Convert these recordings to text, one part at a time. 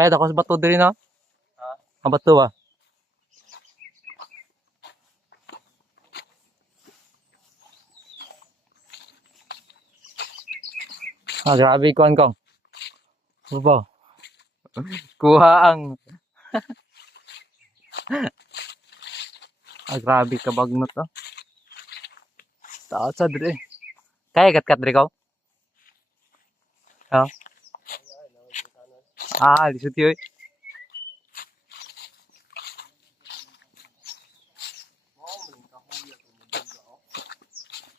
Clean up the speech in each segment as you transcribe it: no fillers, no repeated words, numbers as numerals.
Ay, ako sa bato diri no. Ang bato ba? Ah, grabe kuan kong. Ano ba? Kuha ang grabe ka bagnot to. Taas sa dire. Kaya kat dire ko. Ha? Lisod yun.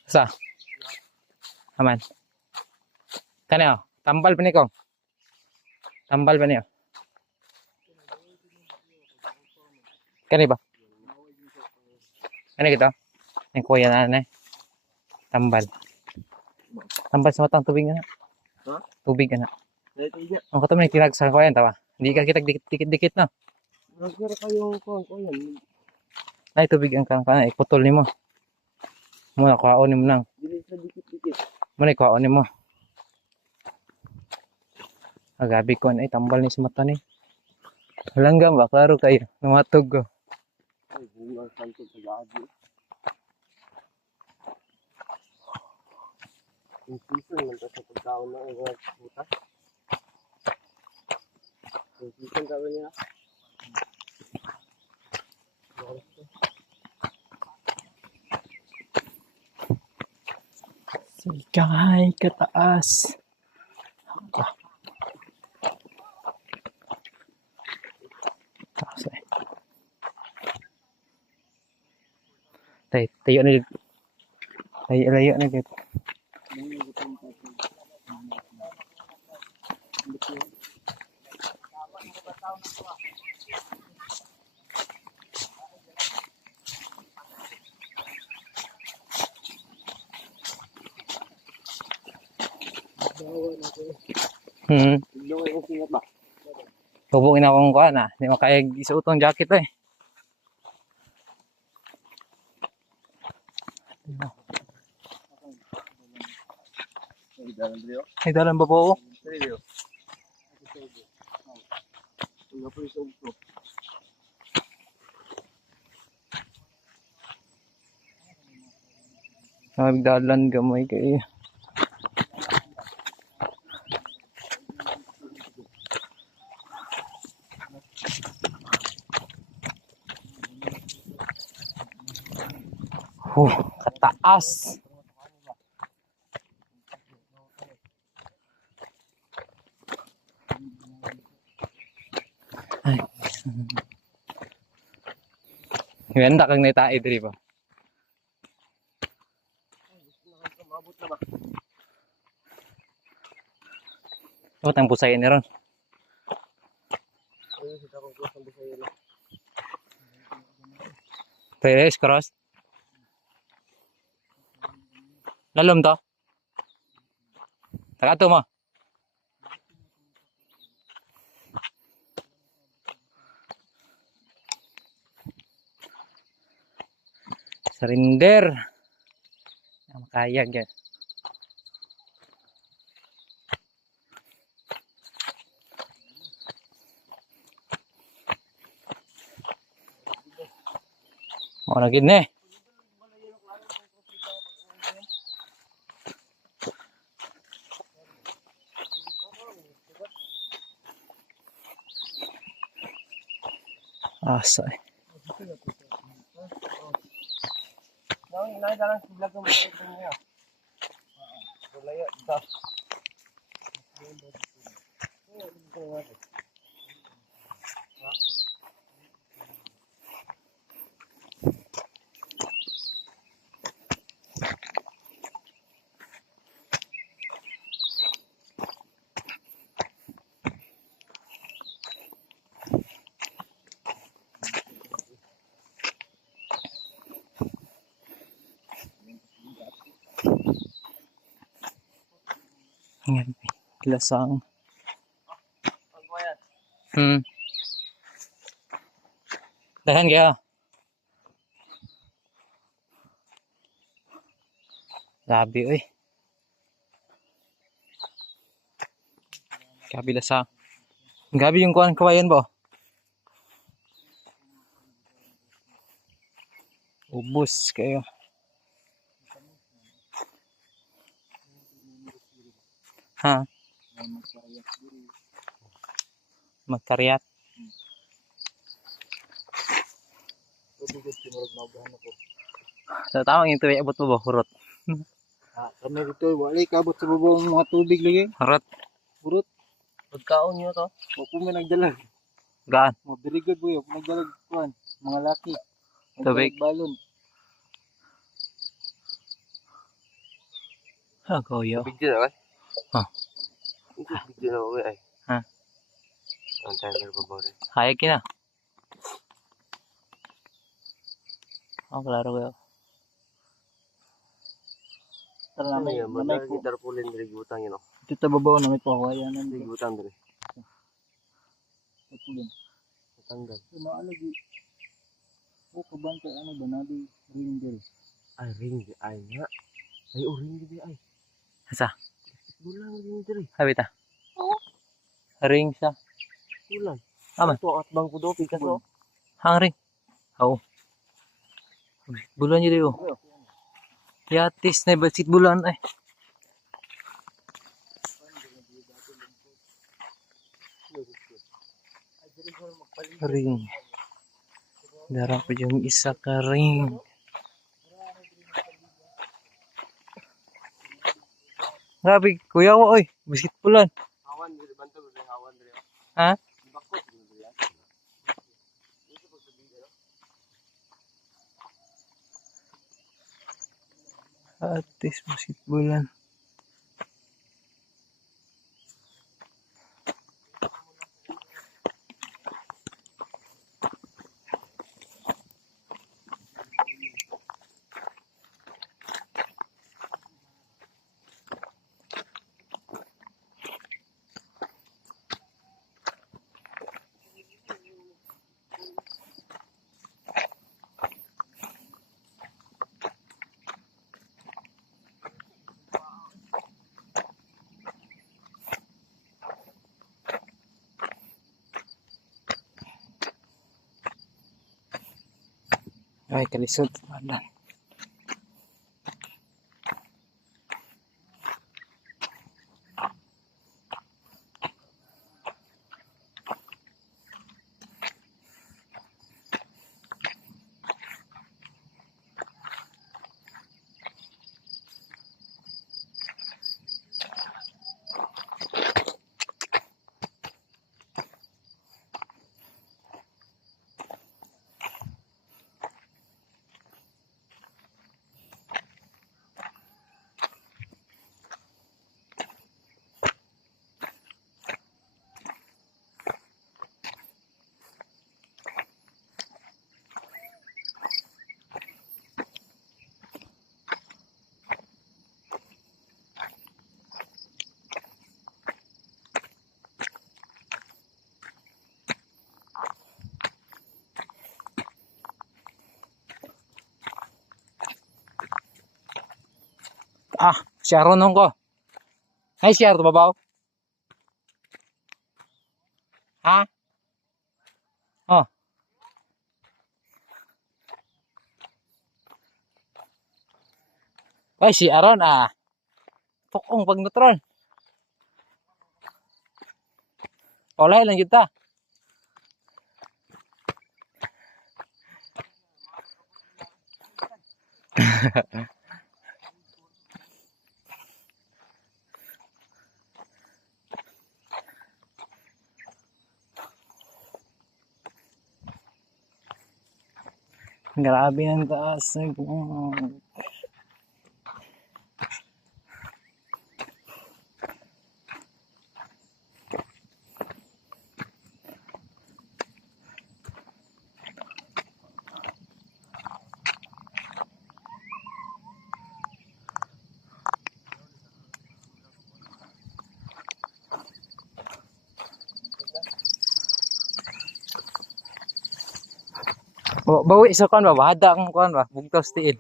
Sa? Aman. Kanya, tambal pa ni ko. Tambal pa niyo. Kani ba? Kani kita? Ang kuya na na. Tambal. Tambal sa matang tubig na. Ha? Tubig na. Dahil Ang kato man tinag sa kuya tawa. Hindi ka kita dikit-dikit na. nagkira kayo ko yan. Ay tubig ang kana iputol nimo. Muna kuhaon nimo nang. Dili sa dikit-dikit. Muna kuhaon nimo. Agabi ko ay tambal ni sa mata ni. Langgam ba klaro kayo. Numatog ko. Ay, bunga santo sa gabi. Yung season lang sa pagkaon na ang mga puta. Yung season kami niya. Sigay kataas. Taas eh. Tayo na dito. Layo na dito. Tignan yung singat ba? Hubungin akong kuha na. Hindi makayag isuot ang jacket eh. Ay, dalang dito. Ay, dalang ba po? Seryo. Wala po yung sugto. Nagdalan gamay kayo. Kataas. Ay. Ganda kang naitai diri ba? Mabot na ba? Ano tang pusay ni ron? Ayun, kita kong cross ang busa yun. Perez cross. Lalom to. Tagato mo. Surrender. Makayag yan. Mau na gid ni. Asa eh. Nay dalang vlog mo ito niya. Wala ito. Ngayon, lasang. Pagwayan. Dahan kaya. Labi oy. Kabi lasang. Gabi yung kuhan kawayan ba? Ubus kayo. Ha? Magkaryat. Sa tawang ito ay abot mo ba? Hurot. Kami dito, wali kabot sa bubong mga tubig lagi. Hurot. Burot. Pagkaon nyo to. Huwag may nagdalag. Gaan. Mga very good boy. Huwag nagdalag kuhan. Mga laki. Tubig. Nagdalag balon. Ha, kuya. Bigyan na ba? Ha. Bigyan na ba ay? Ha. Ang timer pa ba rin? Hayag ka na. Oh, klaro kayo. Tara na may po. Gitar po rin rigutang yun o. Ito babaw na may pahawayan ng Rigutang rin. pagkulan. Matanggal. So naalagi. O kabantay ano ba nabi ring diri. Ay ring di ay nga. Ay o ring di ay. Asa? Bulang ring diri. Habita. Ring sa. Bulang. Aman. Ito at bang kudo pikas o. Hang ring. Oo. Bulan niyo diyo. Yatis na basit bulan ay. Ring. Dara ko yung isa ka ring. Grabe, kuya ko oy. Basit bulan. Hawan diri banto diri hawan diri. Ha? Bakot diri. Atis basit bulan. Ay, kalisod. Adan. Ah, share nung ko. Ay, share to babaw. Ha? Oh. Ay, si Aaron ah. Tukong pag nutron. Olay lang kita. Grabe ang taas. Oh, bawi sa kan ba? Hada kang kan ba? Bugtaw tiil.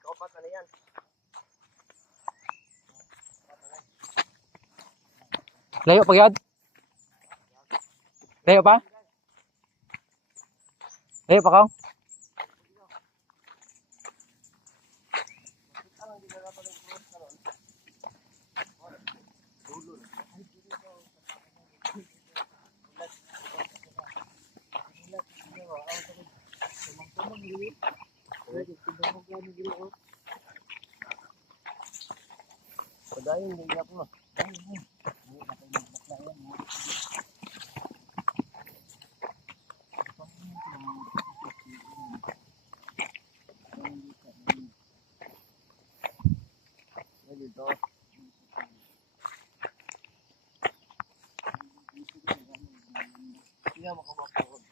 Kaupat na yan. Layo pagyad. Tayo pa? Tayo pa kong? Padayon hindi ako. Dito. Hindi mo kumapagod.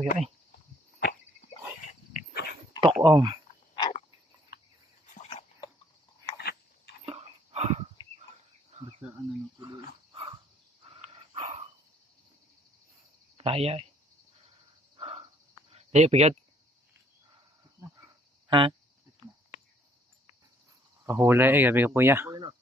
Kuya ay. Tokong. Basta ano na ko doon. Kaya eh. Tayo pigad. Ha? Pahula eh. Gabi ka kuya. Kuya na.